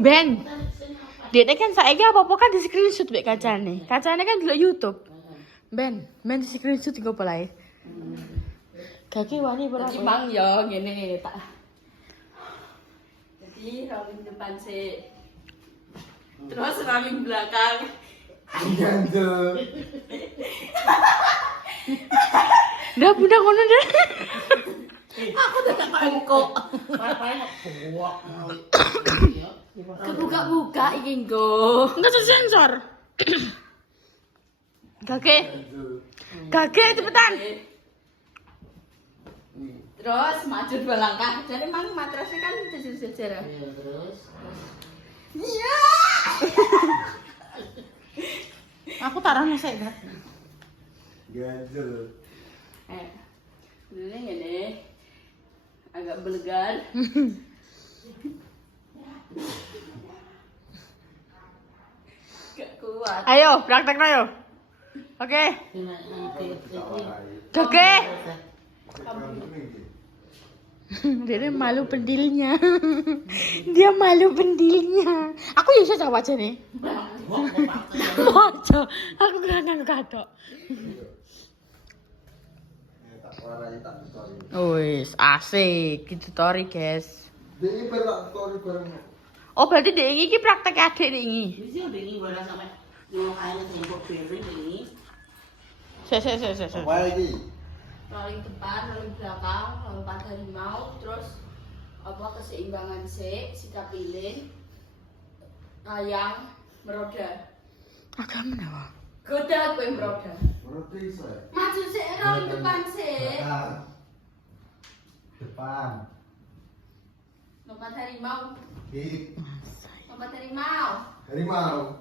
Ben. Dia kan saiki apa-apa kan di screenshot mek kacane. Kacane kan delok YouTube. Ben di screenshot iku apa lae? Kaki wani ora. Jadi Bang yo ngene tak. Jadi rolling depan sih. Terus rolling belakang. Ganjel. Dah bunda ngono dah. Aku udah tak kongkok. Kebuka-buka iki nggo. Enggak sensor. Kaki cepetan. Terus maju 2 langkah. Jadi mang matrasnya kan jejer-jejer. Iya, terus. Iya. Aku taruh sik, Gat. Ganjel. Ini agak belegar. Gak kuat. Ayo, praktek ayo. Oke. Oke. Dia malu pendilnya. Dia malu pendilnya. Aku ya bisa jawab aja nih. Mojo. Aku kangen katok. Wis, asik. Gitu story, guys. Dia berak story bareng. Oh, berarti dia ini praktek adik ini. Bisa udah ini barang sampai ngomong airnya tembok piring ini. Saya. Apa lagi? Rolling depan, rolling belakang, lompat harimau, terus apa keseimbangan sikap lilin, kayang, meroda. Agama nawa. Goda gue meroda. Berarti saya. Maju sih, rolling depan sih. Depan. Lompat harimau, Di lompat harimau. harimau.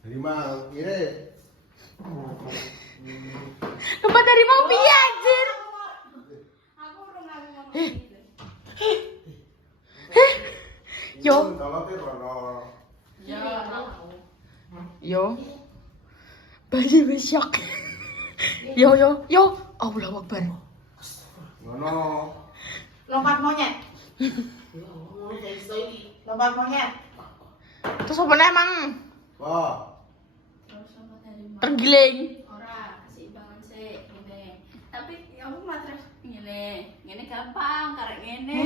Harimau. Kiri. Lompat dari mau piye anjir? Aku udah ngomong gitu. Yo. Kalau ke rono. Ya, Yo. Bali wis shock. Yo. Allahu Akbar. Ngono. Lompat monyet. Ya, ngomong dari story. Lompat monyet. Terus apa nih emang? Wah. terus lompat harimau. Tergiling. Ora, keseimbangan sih, ngene. Tapi aku matras ngene gampang, karek ngene.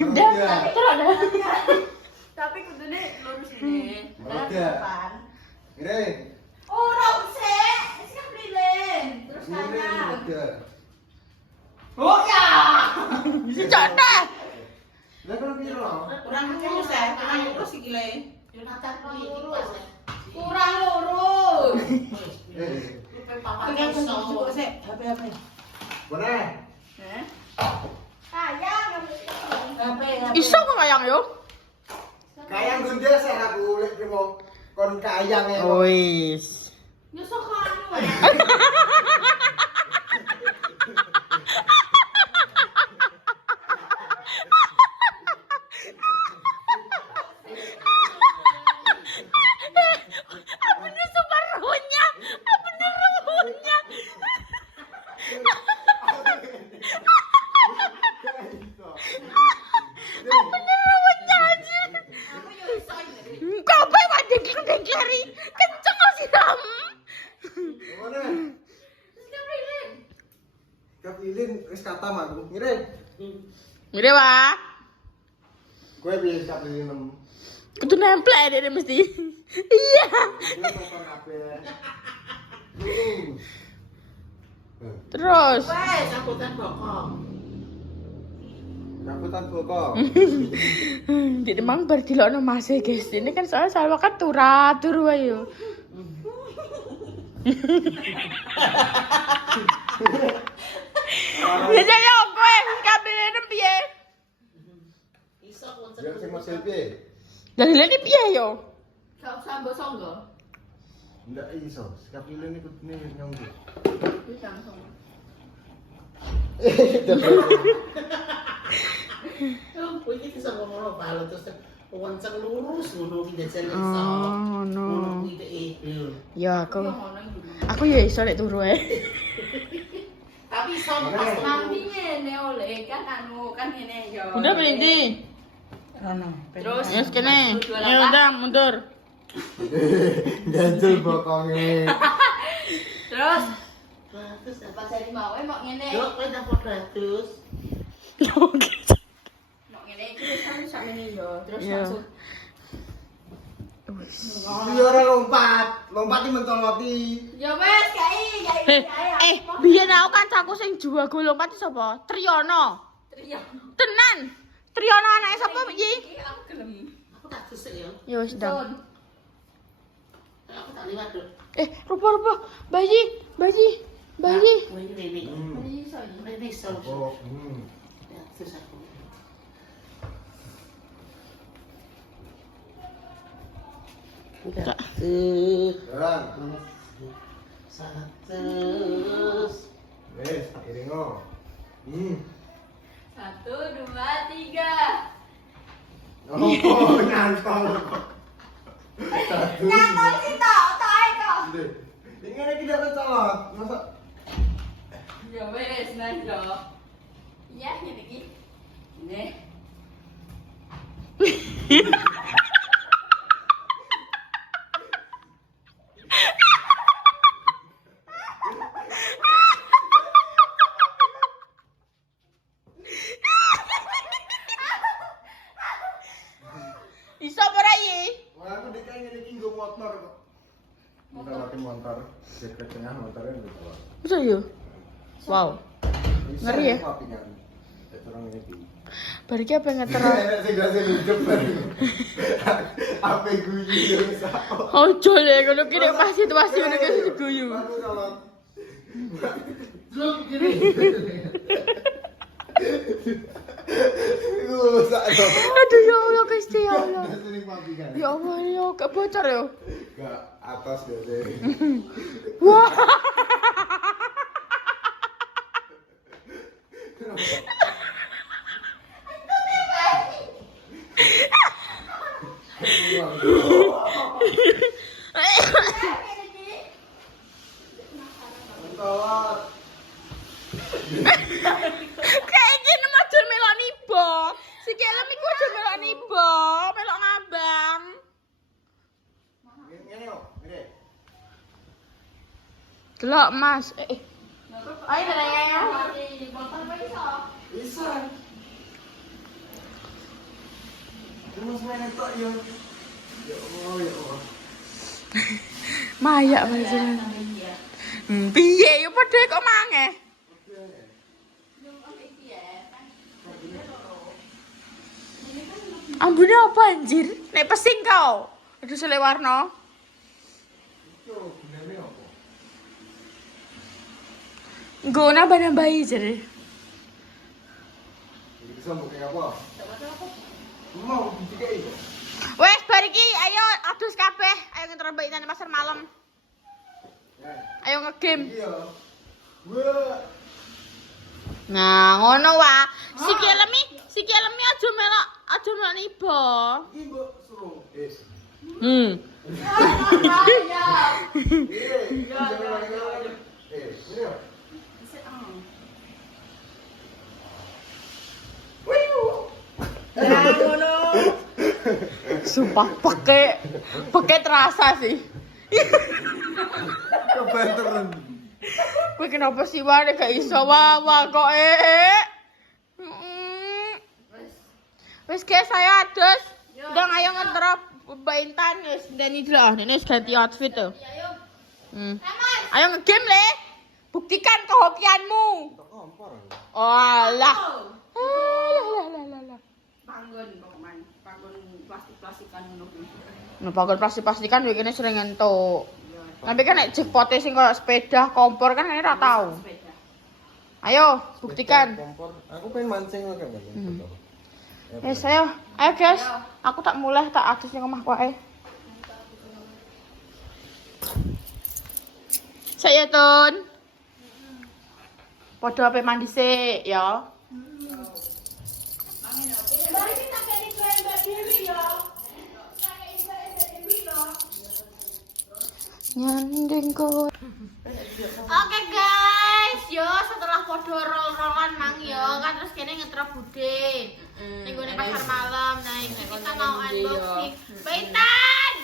Udah, terus ada. Tapi kudune lurus ini. Meroda. Depan. Kiri. Ora sih, sikap lilin. Terus Kiri. kanan. Meroda. Oh ya. Janda. Lah kalau piro? Kurang lurus ya, kurang lurus iki le. Jonathan Lurus. Kurang lurus. Eh. Pegang coba sik, HP. Boleh. Heh. Sayang, HP. Iso kok kayang yo? Kayang gundel saya aku lek primo kon kayang ya. Wis. nyusuk anu. Kapilin wis kata aku. Ngiring. Ngene wae. Gue bisa kapilin 6. Kudu nempel deh mesti. Iya. Gue tonton kabeh. Terus. Wes, angkutan bokong. Rambutan bokong. Di demang berdilokno Mas guys. Ini kan soal salwa kan turu wae yo. Bisa yo kowe kabeh piye? Iso kuncen. Dia sing mosil piye? Dalile iki piye yo? Gak usah mbok songgo. Ndak iso. Kapilin iku ne nyonggo. Wis langsung. Kowe iki bisa ngomong apa terus kuncen lurus ngono ki jajan iso. Oh, no. Ngono kuwi dhek. Ya aku. Ngono iki. Aku ya iso lek turu ae. Tapi iso pas Nanti ngene oleh kan kan anu kan ini yo. Bunda berhenti. Rono. Terus Yes kene. Ya udah mundur. Ganjel bokongnya. terus Ratus apa? pas hari mau mau ngene. Yo, kowe dapat 100. Mau ngene terus kan sak ini yo. Terus Iya. langsung Iya orang lompat ini mentoloti. ya wes kai. Biyen aku kancaku sing jual golompat iki sapa? Triyono. Trio. Tenan. Triyono anake sapa iki? Iki aku gelem. Aku tak tusuk ya. Ya wis ndang. Aku tak liwat tuh. Rupa-rupa bayi. Nah, ini. Ini iso iki. Ini iso. Oh, Ya, terus aku. Kak. Jalan. 100. Wes, iringo. 1, 2, 3. Oh, nyantol. Satu. Nyantol sih tok ae tok. Ini ada kita mencolot. Masa Ya wes nah yo. Iya ngene iki. Ini. Iso apa ora iki? wah aku dikai ngene iki nggo motor kok. Motor. Ke tengah motornya gitu. Bisa yo. Wow. Ngeri ya? Orang ini iki. Bar iki apa ngeter? Sing gak hidup bareng. Apa guyu ya sak. Ojo le ngono ki nek pas situasi ngono ki diguyu. Aku colot. Zoom gini. Sak to. Aduh ya Allah Gusti ya Allah. Sering papi kan. Ya Allah ya gak bocor ya. Gak atas ya deh. Wah. Colot. Kayak gini macul melok nibo. Si kelem iku aja melok nibo, melok ngambang. Ngene yo, ngene. Delok Mas. Ayo ya. Botol apa iso? Bisa. Terus main tok yo. Ya Allah, ya Allah. Maya Mas. Piye yo padha kok mangeh. Ambune apa anjir? Nek pesing kau. Aduh sele warna. Yo, gunane apa? Nggo nambah-nambahi jare. Bisa mbok kayak apa? Mau dikai kok. Wes bar iki ayo adus kabeh. Ayo ngetrembek nang pasar malam. Ayo ngegame. Iya. Wah. Nah, ngono wae. Siki elemi aja melok nibo. Iki mbok suruh. Wis. Hmm. Sumpah pakai terasa sih. Kebanteran. Kowe kenapa sih wae gak iso wae kok Wis guys, saya adus. Udah ayo ngetrop Mbak Intan wis ndeni dulu. Ini wis ganti outfit tuh. Ayo ngegame le. Buktikan kehokianmu. Kompor. Alah. Panggon pokoknya. Panggon plastik-plastikan ngono kuwi. Nah, pakai plastik-plastikan wikine sering entuk. Tapi kan nek jackpote sing koyo sepeda, kompor kan ini ora tau. Sepeda. Ayo, buktikan. Kompor. Aku pengen mancing kok mancing. Yes, ayo guys. Aku tak mulai tak adus ning omahku ae. Saya Tun. Podo ape mandi sik ya. Nyandingku. Oke guys, yo setelah podo roll-rollan mang yo kan terus terus kene ngetrop bude. Ning gone pasar malam. Nah, iki kita mau unboxing. Mbak Intan.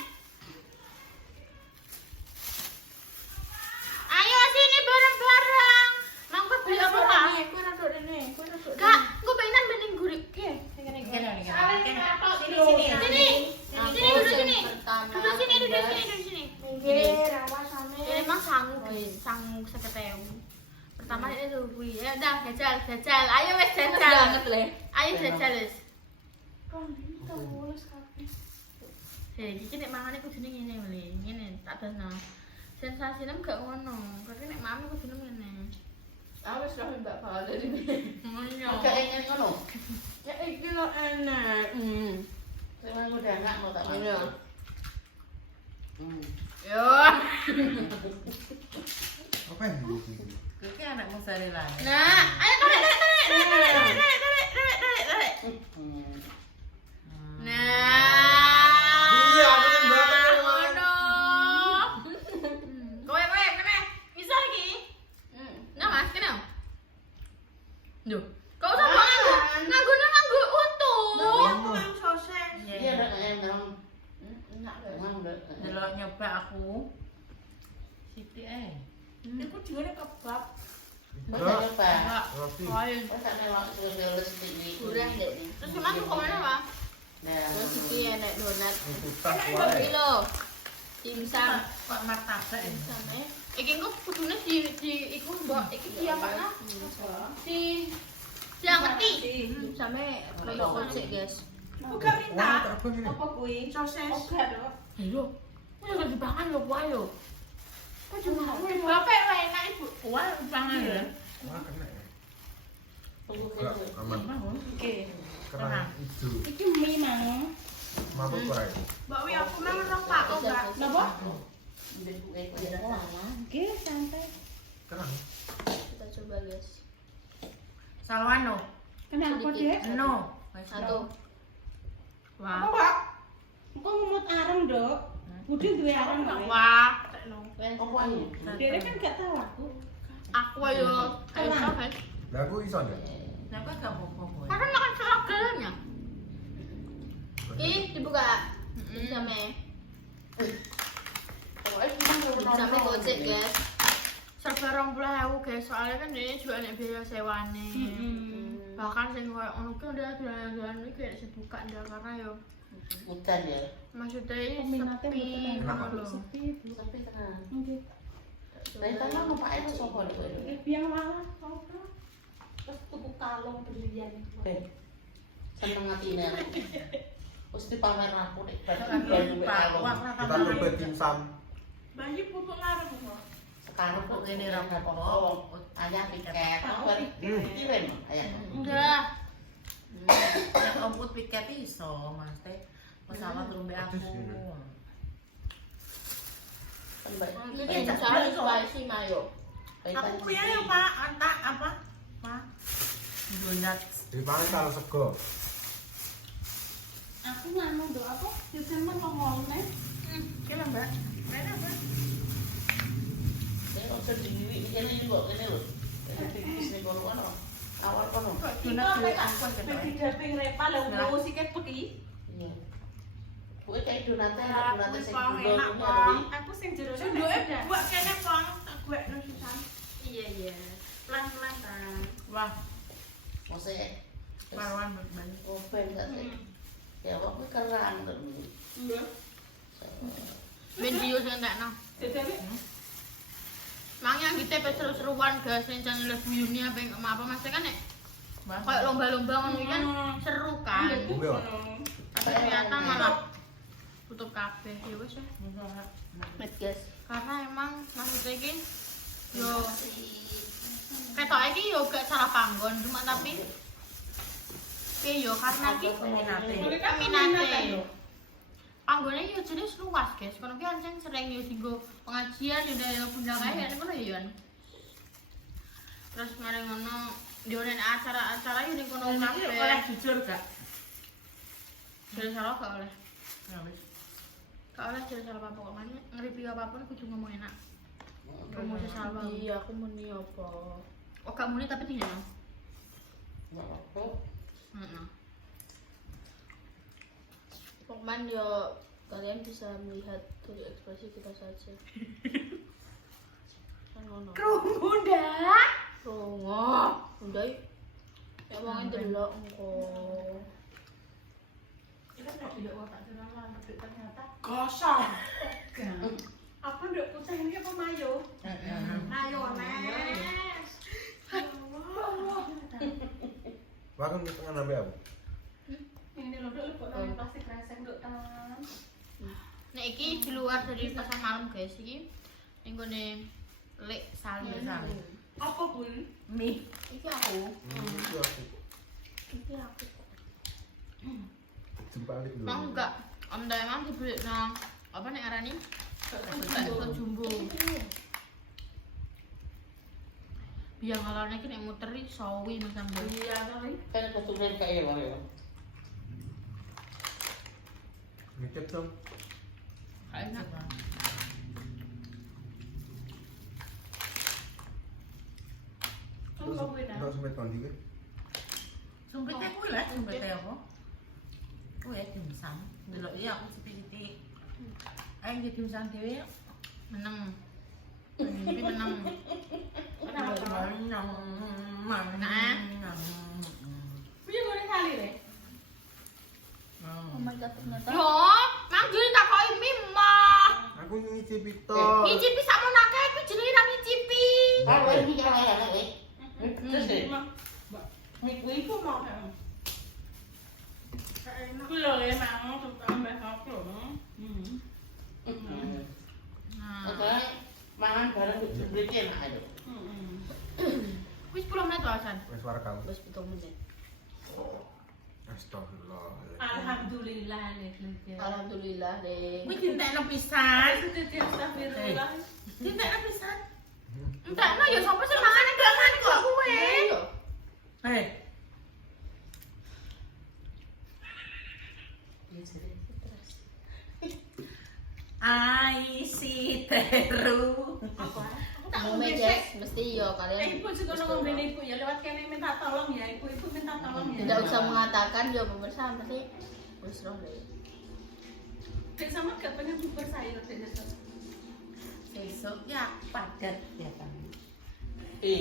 Ayo sini bareng-bareng. Mang kok beli apa, Kak? Aku rada rene. Kak, engko Mbak Intan bening gurih. Oke. Sini. Sini duduk sini. Pertama. Duduk sini. Nggih, rawas ame. Ini emang sangu guys, sangu 50.000. Pertama ini tuh kuwi. Ya udah, jajal. Ayo wes jajal. Banget le. Ayo jajal wes. Kon kita mulus kabeh. Iki nek mangane kudune ngene lho, ngene tak dono. Sensasine gak ngono. Tapi nek mami kudune ngene. Awes lah Mbak Pala dari. Ngono. Agak ingin ngono. Ya iki lo enak. Memang udah enak mau tak Iya. Yo. Apa yang gitu? Iki anak mozzarella. Nah, ayo tarik. Nah. Iya, apa yang bakal ngono. Kowe, kene. Bisa iki? Nah, Mas, kene. Duh, kau usah nganggo utuh. Aku mau sosis. Iya, udah enak. Enak le. Emang udah. Delok nyoba aku. Sithik ae. Iku jenenge kebab. Mau coba. Roti. Ayo. Oh, tak nelok lulus tinggi. Kurang dek nih. Terus gimana tuh kemana, Pak? Nah, Terus iki enak donat. Tutah Iki wae. lho. Dimsum. Kok martabak ini. Sampe Iki engko kudune di iku mbok iki di apa nah? Di angketi. sampe koyo ojek, guys. Buka minta. Apa gini? Apa kuwi? Sosis. Oke, Dok. Ayo. Kok udah dipangan lho, Pak ayo. Kok cuma Bapak wae enak Ibu. Wah, pangan ya. Wah, kena ya. tunggu Enggak, gitu. aman. Oke. Kerang hijau. Iki mie mang. Mabuk kurai. Mbak Wi aku memang nang Pak kok enggak. Napa? Ambil kue kue lama. Oke, santai. Kerang. Kita coba, guys. Salwano. Kenapa, Dek? No. Satu. Wah. Mbak? Kok ngemut areng, Dok? Budi duwe areng kok. Wah, Apa ini? Dere kan gak tahu aku. aku ayo. Ayo coba. Lah aku iso ndak? Kenapa gak apa-apa? Kan makan seragamnya. Ih, dibuka. Dimsumnya. Dimsumnya gojek, guys. Serba 20.000 guys, soalnya kan dia juga nek biaya sewane. Bahkan sing koyo ngono ki udah jalan-jalan iki kayak dibuka ndak karena yo Hutan ya. maksudnya Peminatnya sepi Kenapa? ngono lho. Tapi tenang. Oke. Dari tanah mau pakai itu sopo deh. Biang malah ngobrol. Terus tuku kalung berlian. Seneng hati ini. Mesti pamer aku nih. Kan Baru Pak, wah, Kita coba dimsum. Bayi pupuk ngarep kok. sekarang Kok kok ini ini rapat rapat ayah piket. Kirim ayah. Udah. Nek omput piket iso, Mas teh. Masalah turun be aku. Ini cari spicy mayo. Aku punya ya Pak, antak apa? Pak. Donat. Dipangan kalau sego. Aku nganu do apa? Yusen men ngomong nih. Kira Mbak. Mana Mbak? Ini usah diri ini juga ini loh. Ini sini kono kono. Awal kono. Donat duwe aku Bagi daping repa lho musike peki. Iya. Kue kayak donatnya, Aku donatnya sing pang gulung enak, ini Bang. ada Aku sing jero sunduke buat kene pang, tak gue nususan. Iya. Pelan-pelan kan. Wah, maksudnya marwan berbalik. open kan sih. Ya waktu keren kan. Video sing entekno. Jadi Mangnya kita seru-seruan guys, rencana live Yuni apa yang apa Mas kan nek kayak lomba-lomba ngono iki kan seru kan. Iya. Tapi ternyata malah tutup kabeh ya wis ya. Met guys. Karena emang maksudnya iki yo ketok iki yo gak salah panggon cuma tapi piye yo karena iki minate. Panggone yo jenis luas guys. Kono ki ancen sering yo dienggo pengajian yo yo bunda kae ya ngono yo. Terus mari ngono yo nek acara-acara yo ning kono Oleh kabeh. jujur gak? Jadi salah gak oleh. Ya wis. Gak oleh jadi salah apa kok mana ngeripi apapun kudu ngomong enak. Promosi salah. Iya, aku muni apa? Oh gak muni tapi tidak. Pokoknya ya kalian bisa melihat dari ekspresi kita saja. Kan ngono. Krungu dah. Rongok, udah. Ya wong delok engko. Kita nggak tidak watak jenama, tapi ternyata Kosong. apa nduk putih ini apa mayo? Mayones. Bahkan di tengah nabe apa? Ini loh dulu kok namanya plastik kresek nduk tan. Nah, iki di luar dari pasar malam guys, iki ning gone lek sali. Apa pun? Mie. Iki aku. Itu aku. Iki aku. Jempalik dulu. Mau enggak? Om Daya emang dibeli nang apa nek arani? Bakso jumbo. Biar ngalane iki nek muteri sawi Mas Ambo. Iya kali. Kan keturunan kayak ya. Ngecek dong. Enak. Apa pun dah. Enggak sampai kondi kan? Sumpitnya kuwi lah, sumpitnya apa? Kuwi ya dimsum. Delok iya aku sithik-sithik. Ayo iki dimsum dhewe. Meneng. Ini meneng. Piye goreng kali le? Oh my god, ternyata. Yo, mang juri takoki mie mah. Aku nyicipi tok. Ngicipi sakmono akeh kuwi jenenge ra ngicipi. Ah, ini kan ya. Terus deh. Mie kuwi ku mau. Kuwi lho ya mang tambah apa? Nah, Oke, mangan bareng jembreke enak aja. wis 10 menit wae San. Wes warakal. Wis 7 menit. Astagfirullah. Alhamdulillah nih. Alhamdulillah deh. Kuwi dintekno pisan. Astagfirullah. Dintekno pisan. Entekno ya sapa sing mangane dongan kok kowe. Hei. I see teru. Mau mejes mesti yo kalian Ibu juga ngomong ibu ya lewat kene minta tolong ya ibu minta tolong ya. tidak usah mengatakan yo pemirsa pasti wis roh deh. Dek sama gak pengen bubur sayur dek. Besok ya padat ya kan.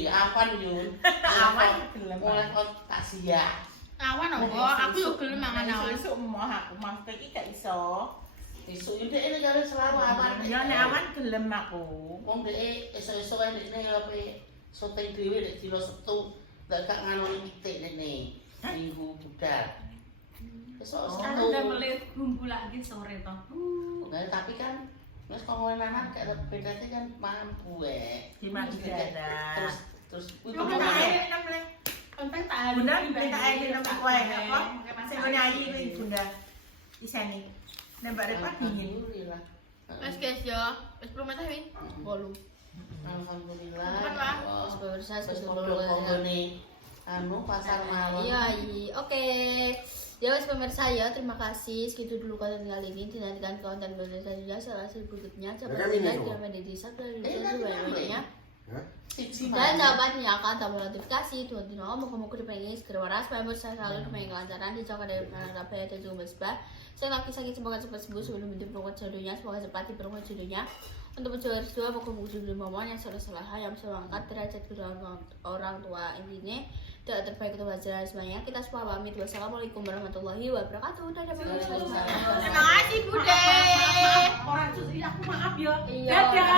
Apa Yun? Awan gelem. Mulai tak siap. Awan opo, aku yo gelem mangan awan. Sesuk mau aku mas iki gak iso. Besok itu ini kalau selalu aman. Ya nek awan gelem aku. Wong dhek esuk-esuk kan nek ape syuting dhewe nek dina Sabtu ndak gak nganoni titik nene. Minggu budal. Esuk Kan Sabtu. udah mulai kumpul lagi sore toh. Nah, tapi kan wis kongone anak gak bedane kan mampu Dimati dada. Terus kuwi Lu bagaimana? kena air nemle. Konten tak ada. Bunda minta air nang kowe apa? Sing ngene ayi kuwi Bunda. Iseni. Nembak repot dingin. Alhamdulillah. Wes guys yo, wis 10 menit wi. 8. Alhamdulillah. Kapan, Pak? Wis pemirsa Wis wis podo-podone anu pasar malam. Iya, oke. Ya wes pemirsa ya, terima kasih. Segitu dulu konten kali ini. Dinantikan konten selanjutnya setelah berikutnya. Coba lihat di media di subscribe dan sebanyak-banyaknya. Dan jangan nyalakan tombol notifikasi. Tuhan mau kamu kedepannya segera waras. Pemirsa selalu dengan kelancaran di coklat dari mana apa dan juga mesbah. Saya lagi sakit semoga cepat sembuh sebelum diperlukan jodohnya. Semoga cepat diperlukan jodohnya. Untuk mencoba dua mau judul momen yang salah yang bisa mengangkat derajat kedua orang tua intinya tidak terbaik untuk pelajaran semuanya. Kita semua pamit. Wassalamualaikum warahmatullahi wabarakatuh. Dadah pemirsa. Terima kasih Bude. Orang suci aku maaf ya. Iya. Dadah.